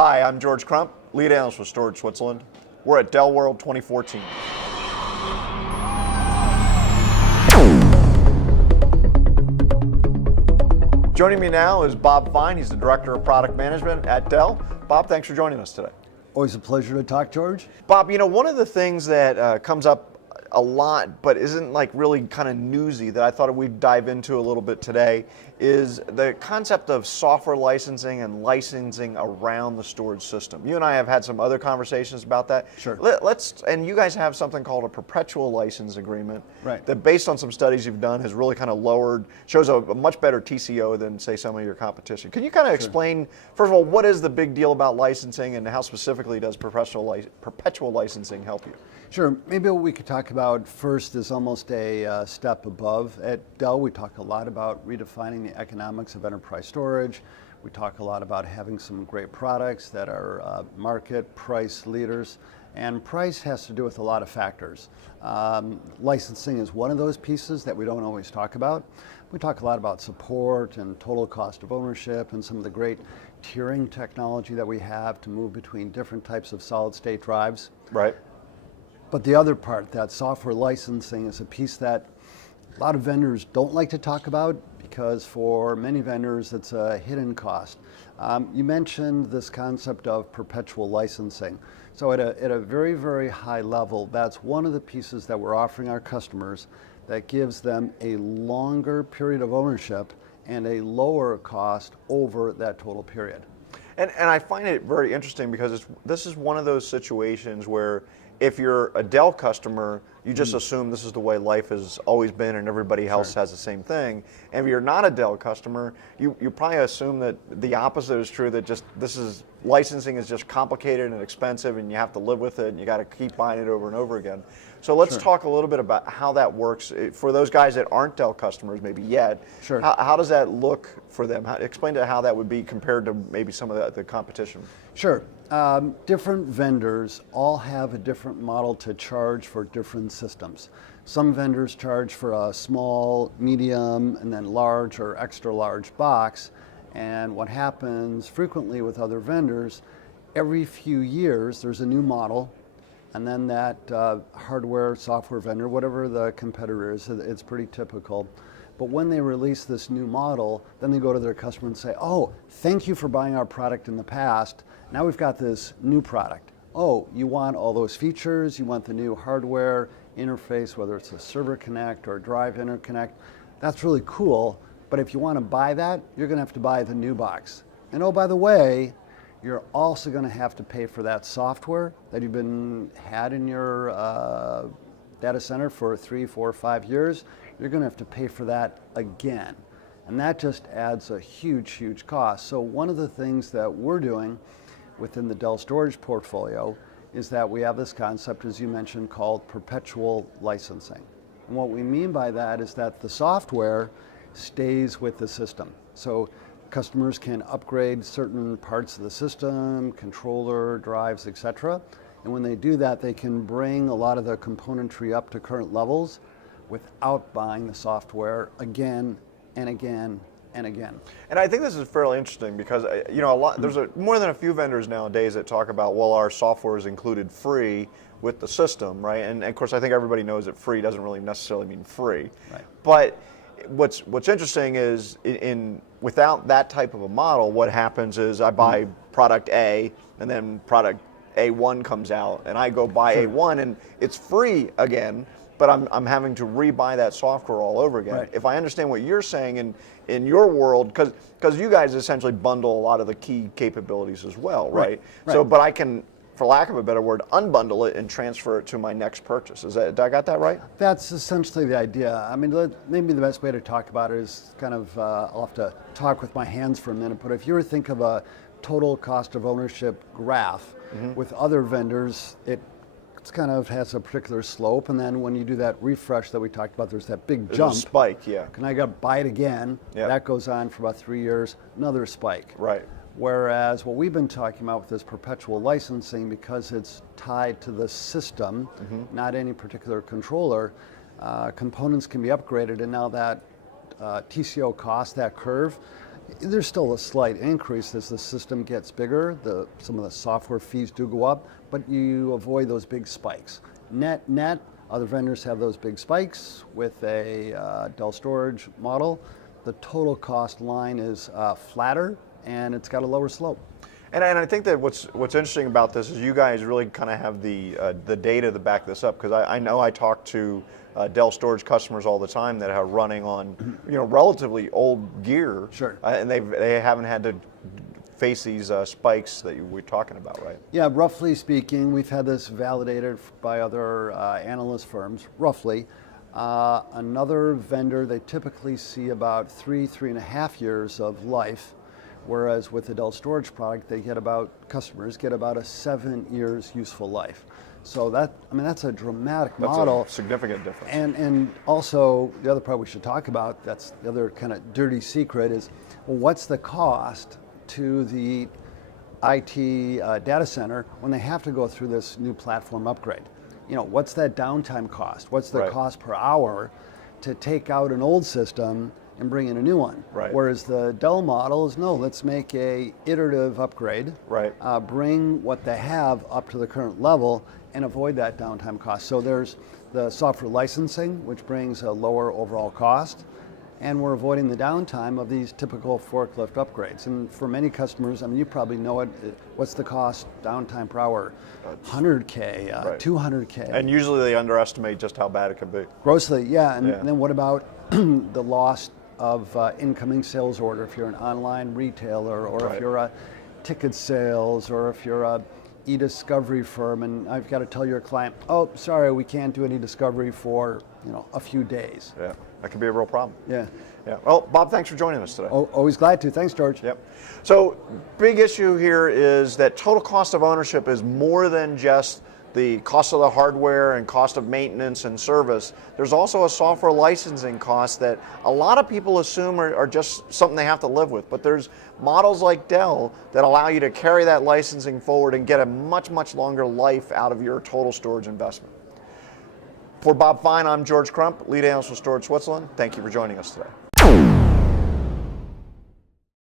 Hi, I'm George Crump, lead analyst with Storage Switzerland. We're at Dell World 2014. Joining me now is Bob Fine. He's the Director of Product Management at Dell. Bob, thanks for joining us today. Always a pleasure to talk, George. Bob, one of the things that comes up a lot, but isn't like really kind of newsy, that I thought we'd dive into a little bit today, is the concept of software licensing and licensing around the storage system. You and I have had some other conversations about that. Sure. And you guys have something called a perpetual license agreement. Right. That, based on some studies you've done, has really kind of shows a much better TCO than, say, some of your competition. Can you kind of explain, first of all, what is the big deal about licensing, and how specifically does perpetual licensing help you? Sure. Maybe what we could talk about first is almost a step above. At Dell, we talk a lot about redefining the economics of enterprise storage. We talk a lot about having some great products that are market price leaders. And price has to do with a lot of factors. Licensing is one of those pieces that we don't always talk about. We talk a lot about support and total cost of ownership and some of the great tiering technology that we have to move between different types of solid state drives. Right. But the other part, that software licensing, is a piece that a lot of vendors don't like to talk about, because for many vendors it's a hidden cost. You mentioned this concept of perpetual licensing. So at a very, very high level, that's one of the pieces that we're offering our customers that gives them a longer period of ownership and a lower cost over that total period. And I find it very interesting, because this is one of those situations where, if you're a Dell customer, you just assume this is the way life has always been and everybody else has the same thing. And if you're not a Dell customer, you probably assume that the opposite is true, that licensing is just complicated and expensive, and you have to live with it, and you got to keep buying it over and over again. So let's talk a little bit about how that works for those guys that aren't Dell customers maybe yet. Sure. How does that look for them? Explain how that would be compared to maybe some of the competition. Sure. Different vendors all have a different model to charge for different systems. Some vendors charge for a small, medium, and then large or extra large box. And what happens frequently with other vendors, every few years there's a new model, and then that hardware, software vendor, whatever the competitor is, it's pretty typical. But when they release this new model, then they go to their customer and say, oh, thank you for buying our product in the past. Now we've got this new product. Oh, you want all those features, you want the new hardware interface, whether it's a server connect or a drive interconnect. That's really cool, but if you want to buy that, you're going to have to buy the new box. And oh, by the way, you're also going to have to pay for that software that you've had in your data center for 3, 4, 5 years. You're going to have to pay for that again. And that just adds a huge, huge cost. So one of the things that we're doing within the Dell storage portfolio is that we have this concept, as you mentioned, called perpetual licensing. And what we mean by that is that the software stays with the system. So customers can upgrade certain parts of the system, controller, drives, etc. And when they do that, they can bring a lot of the componentry up to current levels without buying the software again and again and again. And I think this is fairly interesting, because there's more than a few vendors nowadays that talk about, well, our software is included free with the system, right? And of course, I think everybody knows that free doesn't really necessarily mean free. Right. But what's interesting is, without that type of a model, what happens is I buy product A, and then product A1 comes out, and I go buy A1, and it's free again, but I'm having to rebuy that software all over again. Right. If I understand what you're saying in your world, because you guys essentially bundle a lot of the key capabilities as well, right? Right. So, but I can, for lack of a better word, unbundle it and transfer it to my next purchase. Did I got that right? That's essentially the idea. I mean, maybe the best way to talk about it is kind of, I'll have to talk with my hands for a minute, but if you were to think of a total cost of ownership graph, with other vendors, it kind of has a particular slope, and then when you do that refresh that we talked about, there's that big jump. There's a spike, yeah. And I got to buy it again. Yeah. That goes on for about 3 years, another spike. Right. Whereas what we've been talking about with this perpetual licensing, because it's tied to the system, not any particular controller, components can be upgraded, and now that TCO cost, that curve, There's still a slight increase as the system gets bigger. Some of the software fees do go up, but you avoid those big spikes. Net, other vendors have those big spikes. With a Dell storage model, the total cost line is flatter and it's got a lower slope. And I think that what's interesting about this is you guys really kind of have the data to back this up, because I know I talk to Dell storage customers all the time that are running on relatively old gear, Sure. And they haven't had to face these spikes that we're talking about, right? Yeah, roughly speaking, we've had this validated by other analyst firms, roughly. Another vendor, they typically see about 3.5 years of life, whereas with the Dell storage product, customers get about a 7 years useful life. So that's a dramatic model. That's a significant difference. And also, the other part we should talk about, that's the other kind of dirty secret, is, well, what's the cost to the IT data center when they have to go through this new platform upgrade? What's that downtime cost? What's the cost per hour to take out an old system and bring in a new one? Right. Whereas the Dell model is, no, let's make a iterative upgrade, Right. Bring what they have up to the current level and avoid that downtime cost. So there's the software licensing, which brings a lower overall cost, and we're avoiding the downtime of these typical forklift upgrades. And for many customers, you probably know it, what's the cost downtime per hour? 100K, Right. 200K. And usually they underestimate just how bad it can be. Grossly, yeah. And then what about the loss of incoming sales order if you're an online retailer, or Right. if you're a ticket sales, or if you're a e-discovery firm, and I've got to tell your client, oh, sorry, we can't do any discovery for a few days. Yeah, that could be a real problem. Yeah. Yeah. Well, Bob, thanks for joining us today. Always glad to. Thanks, George. Yep. So, big issue here is that total cost of ownership is more than just the cost of the hardware and cost of maintenance and service. There's also a software licensing cost that a lot of people assume are just something they have to live with. But there's models like Dell that allow you to carry that licensing forward and get a much, much longer life out of your total storage investment. For Bob Fine, I'm George Crump, lead analyst with Storage Switzerland. Thank you for joining us today.